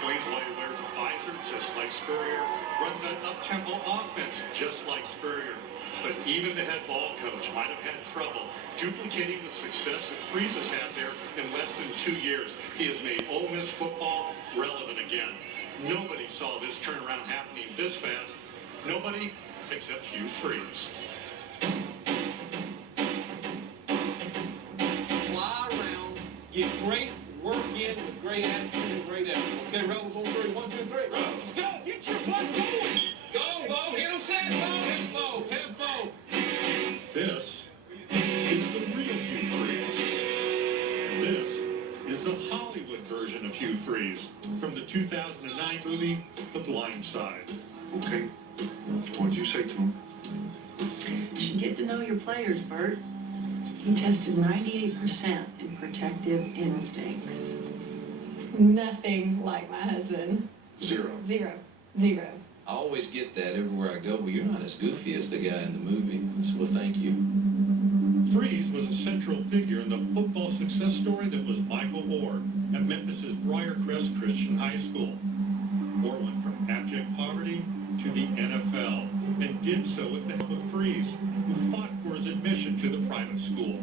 explains why he wears a visor just like Spurrier, runs an up-tempo offense just like Spurrier. But even the head ball coach might have had trouble duplicating the success that Freeze has had there in less than 2 years. He has made Ole Miss football relevant again. Nobody saw this turnaround happening this fast. Nobody except Hugh Freeze. Fly around, get great work in with great attitude and great effort. Okay, Rebels on three. 1, 2, 3. Let's go. Get your butt going. Go, Bo. Get them set. Tempo. Tempo. This is the real Hugh Freeze. And this is the Hollywood version of Hugh Freeze from the 2009 movie The Blind Side. Okay. What'd you say to him? You should get to know your players, Bert. He tested 98% in protective instincts. Nothing like my husband. Zero. Zero. Zero. I always get that everywhere I go. Well, you're not as goofy as the guy in the movie. I said, well, thank you. Freeze was a central figure in the football success story that was Michael Orr at Memphis's Briarcrest Christian High School. Orr went from abject poverty to the NFL and did so with the help of Freeze, who fought for his admission to the private school.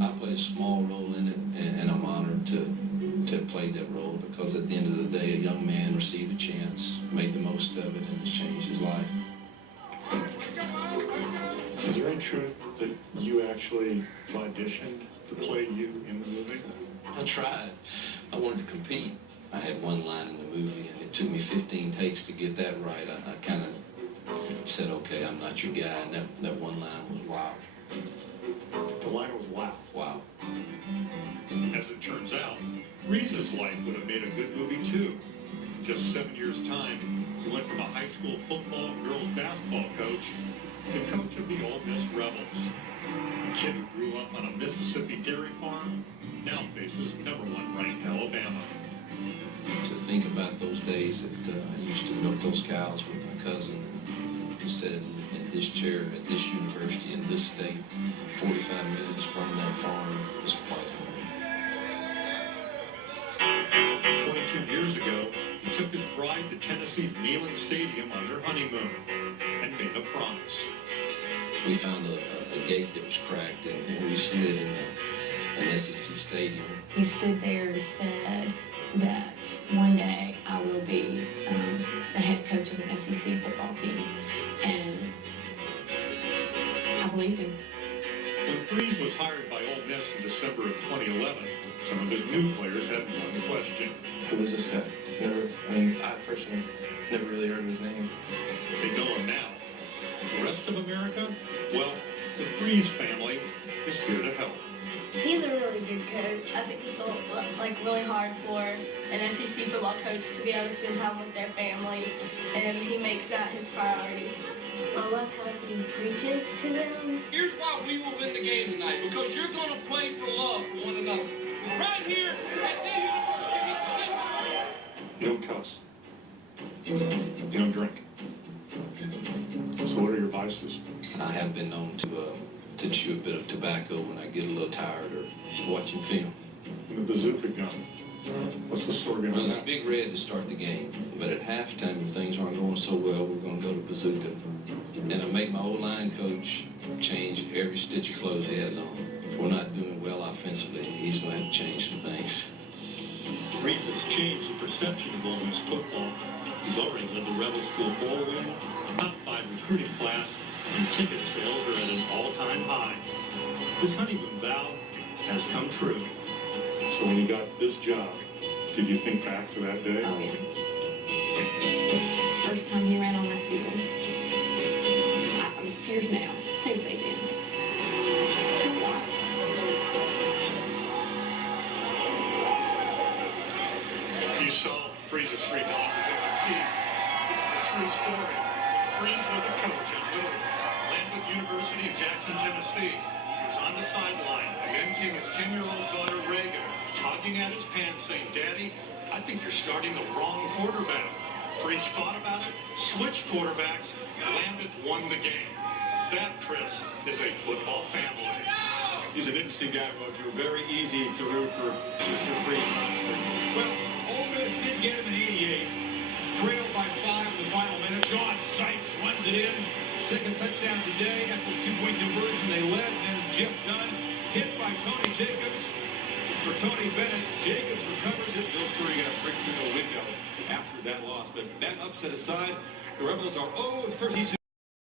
I played a small role in it, and I'm honored to have played that role, because at the end of the day, a young man received a chance, made the most of it, and it's changed his life. Is there any truth that you actually auditioned to play you in the movie? I tried. I wanted to compete. I had one line in the movie, and it took me 15 takes to get that right. I kind of said, okay, I'm not your guy, and that one line was wow. The line was wow. Wow. As it turns out, Freeze's life would have made a good movie too. In just 7 years' time, he went from a high school football and girls basketball coach to coach of the Ole Miss Rebels. A kid who grew up on a Mississippi dairy farm now faces #1 ranked Alabama. To think about those days that I used to milk those cows with my cousin, and to sit in this chair at this university in this state, 45 minutes from that farm, was quite humbling. 22 years ago, he took his bride to Tennessee's Neyland Stadium on their honeymoon and made a promise. We found a gate that was cracked, and we slid in an SEC stadium. He stood there and said that one day I will be the head coach of an SEC football team. And I believed him. When Freeze was hired by Ole Miss in December of 2011, some of his new players had one question. Who is this guy? I personally never really heard of his name. They know him now. The rest of America? Well, the Freeze family is here to help. He's a really good coach. I think it's really hard for an SEC football coach to be able to spend time with their family, and he makes that his priority. I love how he preaches to them. Here's why we will win the game tonight, because you're going to play for love for one another. Right here at the University of Mississippi. You don't cuss. You don't drink. So what are your vices? I have been known to chew a bit of tobacco when I get a little tired or watching film. And the bazooka gun. What's the story Well, behind it's that? Big Red to start the game, but at halftime, if things aren't going so well, we're going to go to bazooka. And I make my O-line coach change every stitch of clothes he has on. If we're not doing well offensively, he's going to have to change some things. Freeze has changed the perception of Ole Miss football. He's already led the Rebels to a bowl win, a top 5 recruiting class, and ticket sales are at an all-time high. His honeymoon vow has come true. So when you got this job, did you think back to that day? Oh, yeah. First time he ran on that field. Tears now. Same thing then. You saw Freeze's 3 daughters in one piece. This is a true story. Freeze was a coach at Little Landwood University in Jackson, Tennessee. He was on the sideline, commending his 10-year-old daughter Reagan, tugging at his pants, saying, "Daddy, I think you're starting the wrong quarterback." Freeze thought about it, switched quarterbacks, Landwood won the game. That, Chris, is a football family. He's an interesting guy, Roger. Very easy to root for Mr. Freeze. Well, Ole Miss did get him in '88. Sean Sykes runs it in. Second touchdown of the day after the two-point conversion. They led, and then Jeff Dunn hit by Tony Jacobs. For Tony Bennett, Jacobs recovers it. Bill Curry got a break through the window after that loss. But that upset aside, the Rebels are 0 first.